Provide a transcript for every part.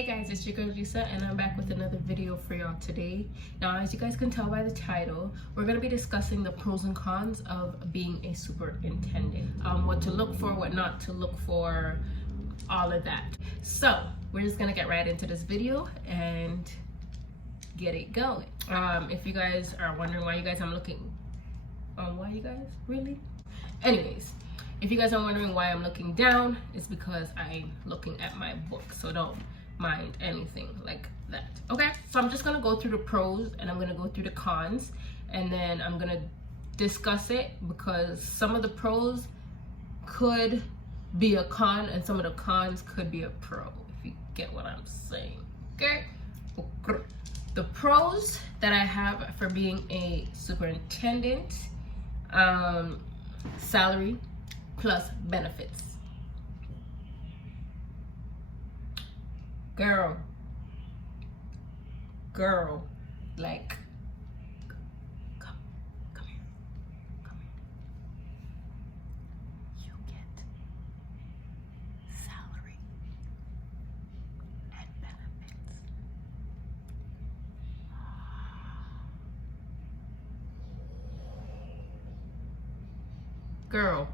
Hey guys, it's your girl Jeessa and I'm back with another video for y'all today. Now, as you guys can tell by the title, we're going to be discussing the pros and cons of being a superintendent. What to look for, what not to look for, all of that. So, we're just going to get right into this video and get it going. If you guys are wondering why you guys really? Anyways, if you guys are wondering why I'm looking down, it's because I'm looking at my book, so don't mind anything like that. Okay, so I'm just gonna go through the pros and I'm gonna go through the cons, and then I'm gonna discuss it because some of the pros could be a con and some of the cons could be a pro, if you get what I'm saying. Okay, the pros that I have for being a superintendent: salary plus benefits. Girl, like, come here. You get salary and benefits. Girl,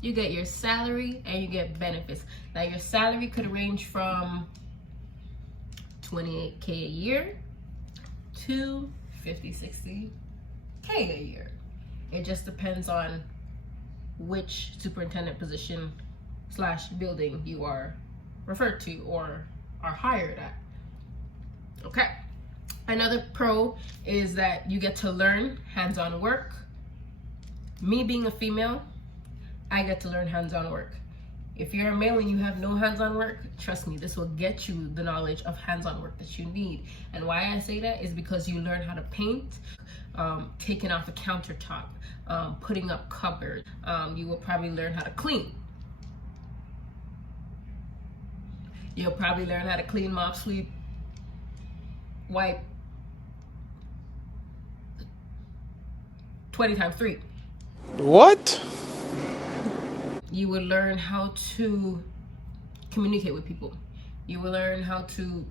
you get your salary and you get benefits. Now, your salary could range from $28K a year to $50-60K a year. It just depends on which superintendent position / building you are referred to or are hired at. Okay. Another pro is that you get to learn hands-on work. Me being a female, I get to learn hands-on work. If you're a male and you have no hands-on work, trust me, this will get you the knowledge of hands-on work that you need. And why I say that is because you learn how to paint, taking off a countertop, putting up cupboards. You will probably learn how to clean. You'll probably learn how to clean, mop, sweep, wipe 20 times 3. What? You will learn how to communicate with people. You will learn how to,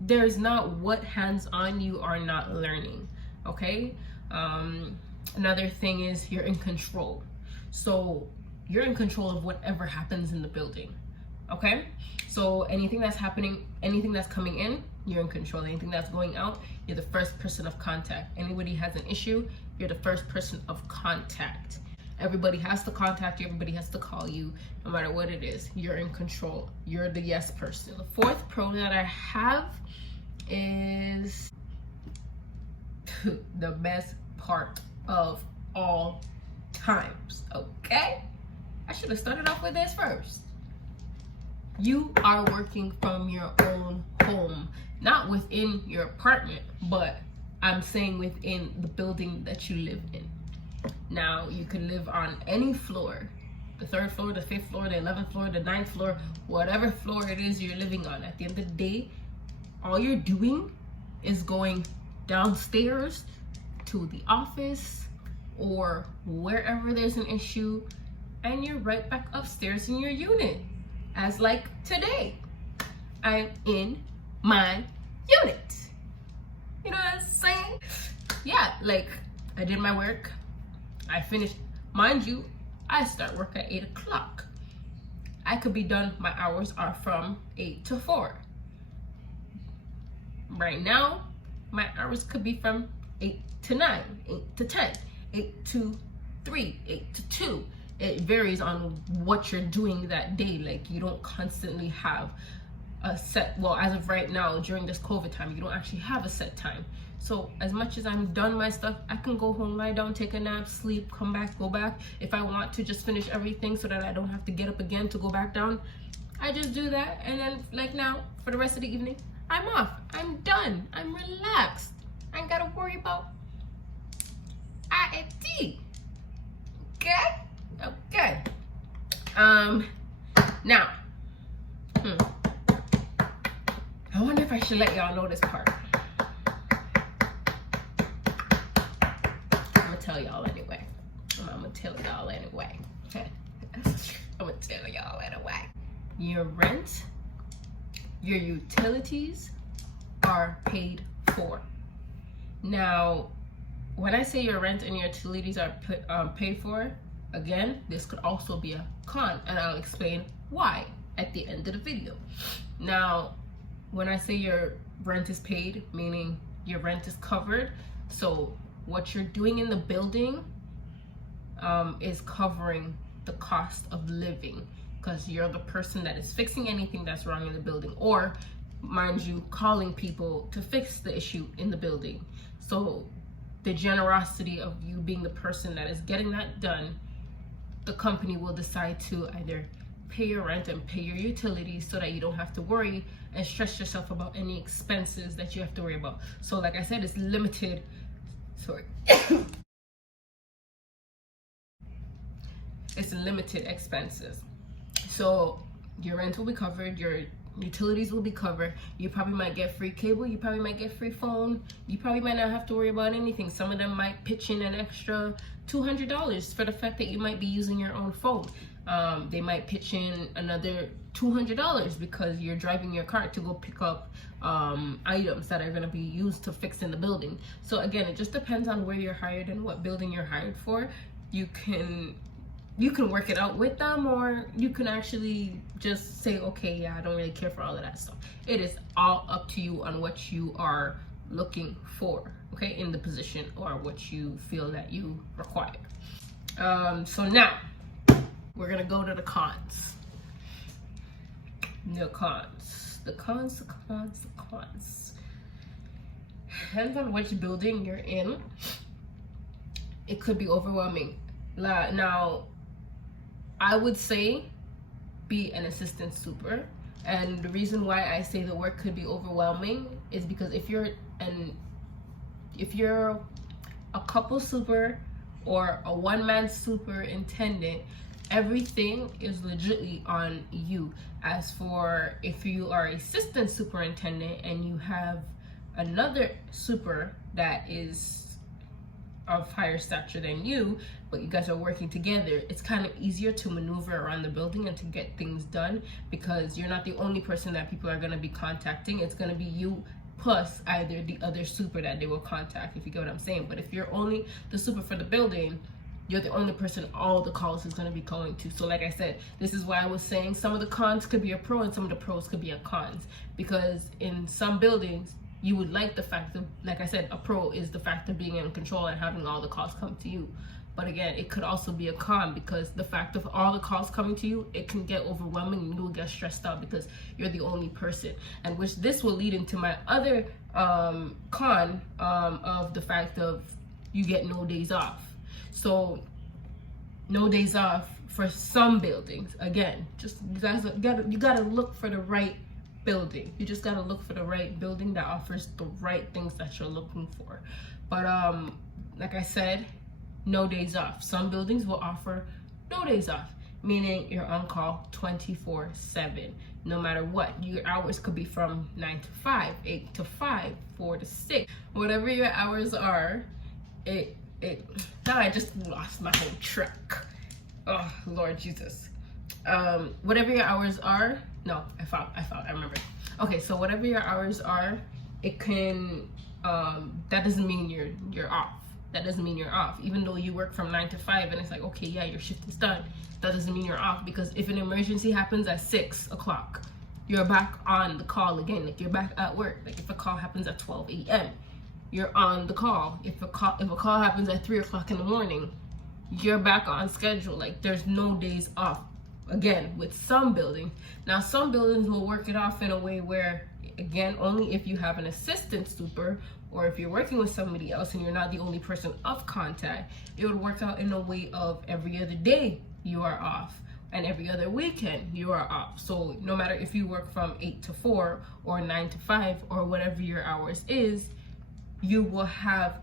there's not what hands-on you are not learning, okay? Another thing is you're in control. So you're in control of whatever happens in the building, okay? So anything that's happening, anything that's coming in, you're in control. Anything that's going out, you're the first person of contact. Anybody has an issue, you're the first person of contact. Everybody has to contact you, everybody has to call you, no matter what it is. You're in control. You're the yes person. The fourth pro that I have is the best part of all times, okay? I should have started off with this first. You are working from your own home, not within your apartment, but I'm saying within the building that you live in. Now, you can live on any floor, the 3rd floor, the 5th floor, the 11th floor, the 9th floor, whatever floor it is you're living on. At the end of the day, all you're doing is going downstairs to the office or wherever there's an issue, and you're right back upstairs in your unit. As like today, I'm in my unit. You know what I'm saying? Yeah, like, I did my work. I finished. Mind you, I start work at 8 o'clock. I could be done, my hours are from 8 to 4. Right now, my hours could be from 8 to 9, 8 to 10, 8 to 3, 8 to 2. It varies on what you're doing that day. Like, you don't constantly have a set, well, as of right now, during this COVID time, you don't actually have a set time. So as much as I'm done my stuff, I can go home, lie down, take a nap, sleep, come back, go back. If I want to just finish everything so that I don't have to get up again to go back down, I just do that. And then, like, now, for the rest of the evening, I'm off. I'm done. I'm relaxed. I ain't gotta worry about INT. Okay? Okay. Now, I wonder if I should let y'all know this part. I'm gonna tell y'all anyway. I'm gonna tell y'all anyway. Your rent, your utilities are paid for. Now, when I say your rent and your utilities are paid for, again, this could also be a con, and I'll explain why at the end of the video. Now, when I say your rent is paid, meaning your rent is covered, so what you're doing in the building is covering the cost of living, because you're the person that is fixing anything that's wrong in the building, or mind you, calling people to fix the issue in the building. So the generosity of you being the person that is getting that done, the company will decide to either pay your rent and pay your utilities so that you don't have to worry and stress yourself about any expenses that you have to worry about. So like I said, it's limited, it's limited expenses. So your rent will be covered, your utilities will be covered. You probably might get free cable, you probably might get free phone, you probably might not have to worry about anything. Some of them might pitch in an extra $200 for the fact that you might be using your own phone. They might pitch in another $200 because you're driving your car to go pick up items that are going to be used to fix in the building. So again, it just depends on where you're hired and what building you're hired for. You can work it out with them, or you can actually just say, okay, yeah, I don't really care for all of that stuff. It is all up to you on what you are looking for, okay, in the position, or what you feel that you require. So now we're gonna go to the cons. The cons. Depends on which building you're in. It could be overwhelming. Now, I would say be an assistant super, and the reason why I say the work could be overwhelming is because if you're a couple super or a one-man superintendent, everything is legitimately on you. As for if you are assistant superintendent and you have another super that is of higher stature than you, but you guys are working together, it's kind of easier to maneuver around the building and to get things done, because you're not the only person that people are going to be contacting. It's going to be you plus either the other super that they will contact, if you get what I'm saying. But if you're only the super for the building, you're the only person all the calls is going to be going to. So like I said, this is why I was saying some of the cons could be a pro and some of the pros could be a cons, because in some buildings you would like the fact of, like I said, a pro is the fact of being in control and having all the calls come to you. But again, it could also be a con, because the fact of all the calls coming to you, it can get overwhelming and you will get stressed out because you're the only person. And which this will lead into my other con of the fact of you get no days off. So no days off for some buildings. Again, just you gotta look for the right building. You just gotta look for the right building that offers the right things that you're looking for. But like I said, no days off. Some buildings will offer no days off, meaning you're on call 24/7, no matter what. Your hours could be from 9 to 5, 8 to 5, 4 to 6, whatever your hours are. Now I just lost my whole track. Oh Lord Jesus. Whatever your hours are, no, I remember. Okay, so whatever your hours are, it can that doesn't mean you're off. That doesn't mean you're off. Even though you work from 9 to 5 and it's like, okay, yeah, your shift is done, that doesn't mean you're off, because if an emergency happens at 6 o'clock, you're back on the call again. Like, you're back at work. Like, if a call happens at 12 a.m., you're on the call. If a call happens at 3 o'clock in the morning, you're back on schedule. Like, there's no days off. Again, with some buildings. Now, some buildings will work it off in a way where, again, only if you have an assistant super, or if you're working with somebody else and you're not the only person of contact, it would work out in a way of every other day you are off, and every other weekend you are off. So no matter if you work from 8 to 4 or 9 to 5 or whatever your hours is, you will have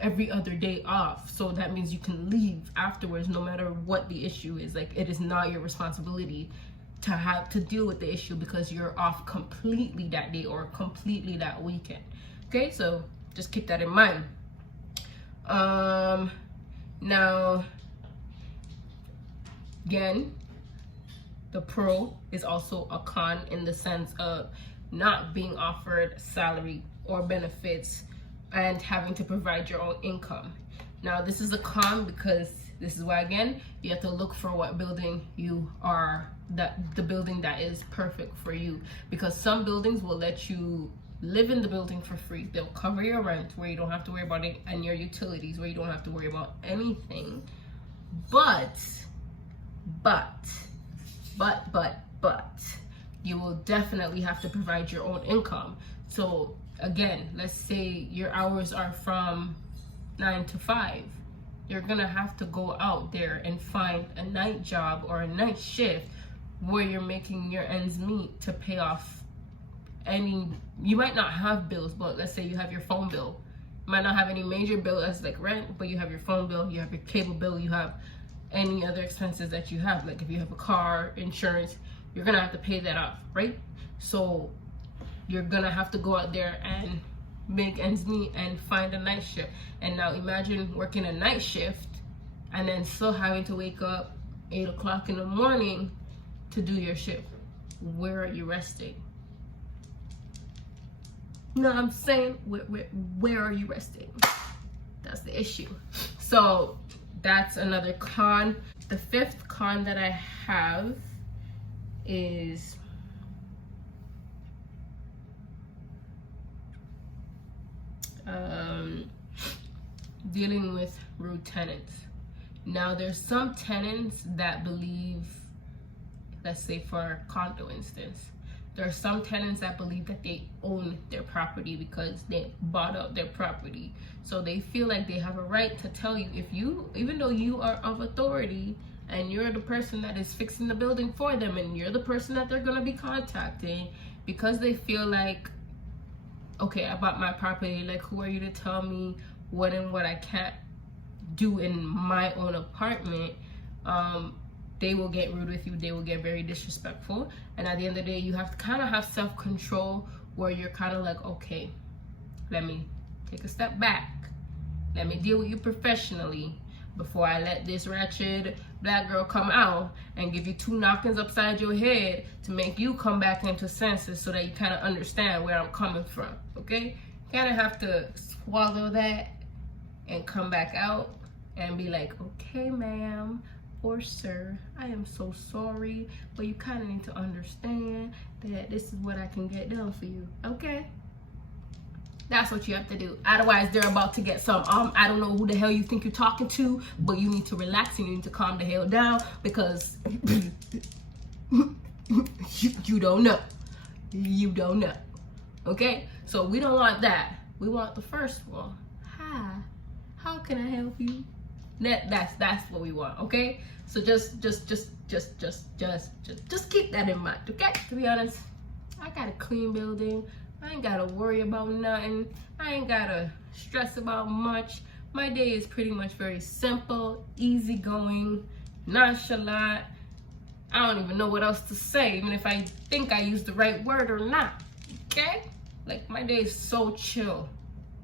every other day off. So that means you can leave afterwards no matter what the issue is. Like, it is not your responsibility to have to deal with the issue because you're off completely that day or completely that weekend. Okay, so just keep that in mind. Now, again, The pro is also a con in the sense of not being offered salary or benefits and having to provide your own income. Now, this is a con because this is why, again, you have to look for what building you are, the building that is perfect for you. Because some buildings will let you live in the building for free. They'll cover your rent where you don't have to worry about it, and your utilities where you don't have to worry about anything. But you will definitely have to provide your own income. So again, let's say your hours are from 9 to 5. You're gonna have to go out there and find a night job or a night shift where you're making your ends meet to pay off any, you might not have bills, but let's say you have your phone bill. You might not have any major bill as like rent, but you have your phone bill, you have your cable bill, you have any other expenses that you have. Like if you have a car, insurance, you're gonna have to pay that off, right? So you're gonna have to go out there and make ends meet and find a night shift. And now imagine working a night shift and then still having to wake up 8 o'clock in the morning to do your shift. Where are you resting? You know what I'm saying? Where are you resting? That's the issue. So that's another con. The fifth con that I have is dealing with rude tenants. Now, there's some tenants that believe, let's say for a condo instance, there are some tenants that believe that they own their property because they bought out their property. So they feel like they have a right to tell you, if you, even though you are of authority and you're the person that is fixing the building for them and you're the person that they're gonna be contacting, because they feel like, okay, I bought my property, like who are you to tell me what and what I can't do in my own apartment? They will get rude with you, they will get very disrespectful, and at the end of the day, you have to kind of have self-control where you're kind of like, okay, let me take a step back, let me deal with you professionally before I let this ratchet black girl come out and give you 2 knockings upside your head to make you come back into senses so that you kind of understand where I'm coming from, okay? You kind of have to swallow that and come back out and be like, okay, ma'am, or sir, I am so sorry, but you kind of need to understand that this is what I can get done for you, okay? That's what you have to do. Otherwise, they're about to get some, I don't know who the hell you think you're talking to, but you need to relax and you need to calm the hell down because you don't know. You don't know, okay? So we don't want that. We want the first one. Hi, how can I help you? That's what we want, okay? So just keep that in mind, okay? To be honest, I got a clean building. I ain't gotta worry about nothing. I ain't gotta stress about much. My day is pretty much very simple, easygoing, nonchalant. I don't even know what else to say, even if I think I used the right word or not, okay? Like my day is so chill.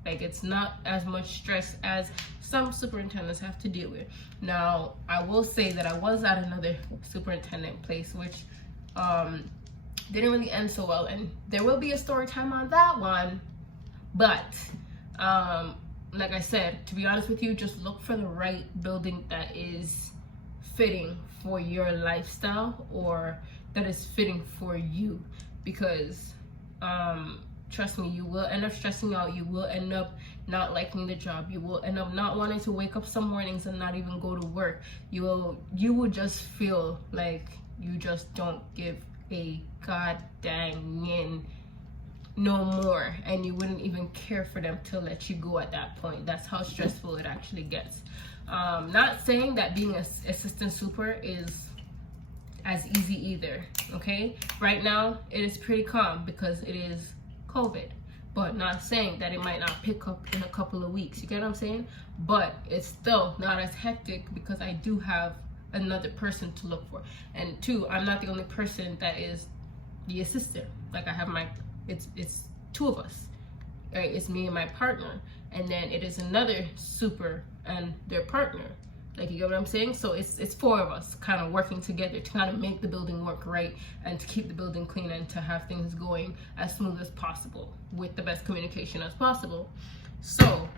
Like it's not as much stress as some superintendents have to deal with. Now, I will say that I was at another superintendent place, which didn't really end so well, and there will be a story time on that one. But like I said, to be honest with you, just look for the right building that is fitting for your lifestyle or that is fitting for you, because trust me, you will end up stressing out. You will end up not liking the job. You will end up not wanting to wake up some mornings and not even go to work. You will just feel like you just don't give a god dang no more, and you wouldn't even care for them to let you go at that point. That's how stressful it actually gets. Not saying that being an assistant super is as easy either, okay? Right now, it is pretty calm because it is COVID, but not saying that it might not pick up in a couple of weeks. You get what I'm saying? But it's still not as hectic because I do have another person to look for. And 2, I'm not the only person that is the assistant. Like I have it's 2 of us, right? It's me and my partner, and then it is another super and their partner. Like, you get what I'm saying? So it's four of us kind of working together to kind of make the building work right and to keep the building clean and to have things going as smooth as possible with the best communication as possible. So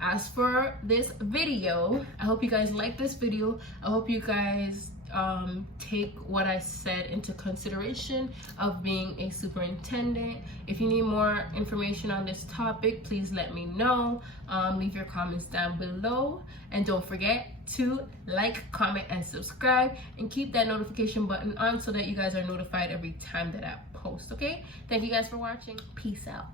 as for this video, I hope you guys like this video. I hope you guys take what I said into consideration of being a superintendent. If you need more information on this topic, please let me know. Leave your comments down below, and don't forget to like, comment, and subscribe, and keep that notification button on so that you guys are notified every time that I post. Okay, thank you guys for watching. Peace out.